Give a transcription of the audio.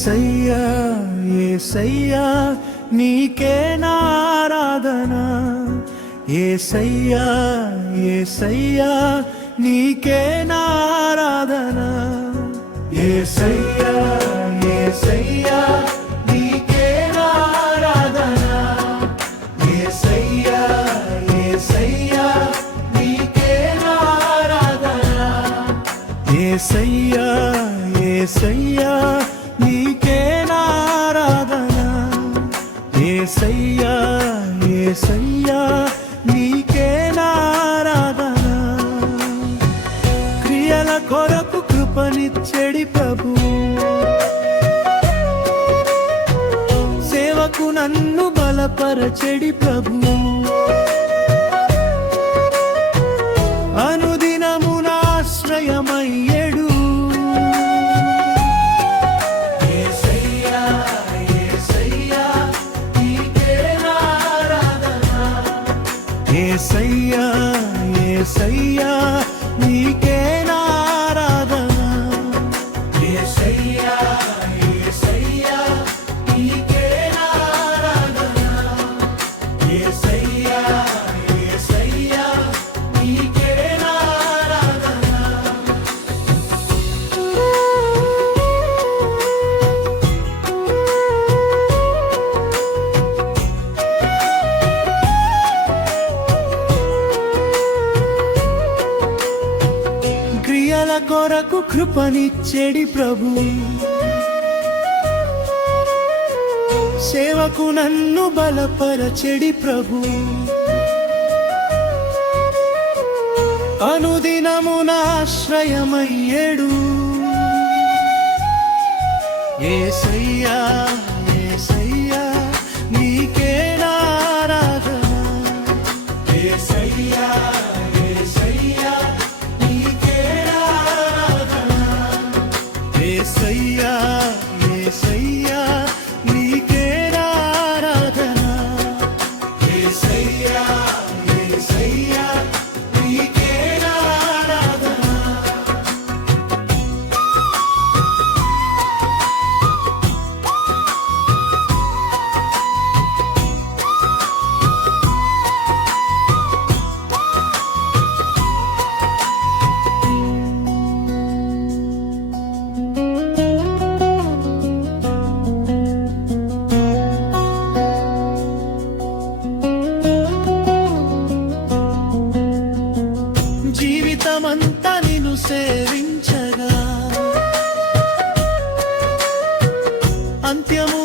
యేసయ్యా యేసయ్యా నీకే నారాధన యేసయ్యా యేసయ్యా నీకే నారాధన యేసయ్యా యేసయ్యా నీకే నారాధన యేసయ్యా యేసయ్యా నీకే నారాధన యేసయ్యా యేసయ్యా నీకే నారాధన యేసయ్యా యేసయ్యా నీకే నారాధన క్రియల కొరకు కృపనిచ్చెడి ప్రభు సేవకు నన్ను బలపరచెడి ప్రభు అనుదినము నాశ్రయమయ్యెడు యేసయ్యా యేసయ్యా నీకే నారాధన యేసయ్యా యేసయ్యా నీకే నారాధన యేసయ్యా యేసయ్యా నీకే నారాధన క్రియల కొరకు కృపనిచ్చెడి ప్రభు సేవకు నన్ను బలపరచెడి ప్రభు అనుదినము నాశ్రయమయ్యెడు యేసయ్యా యేసయ్యా నీకే నారాధన యేసయ్యా యేసయ్యా నీకే నారాధన యేసయ్యా యేసయ్యా నీకే నారాధన యేసయ్యా యేసయ్యా నీకే నారాధన జీవితమంతా నిన్ను సేవించగా అంత్యము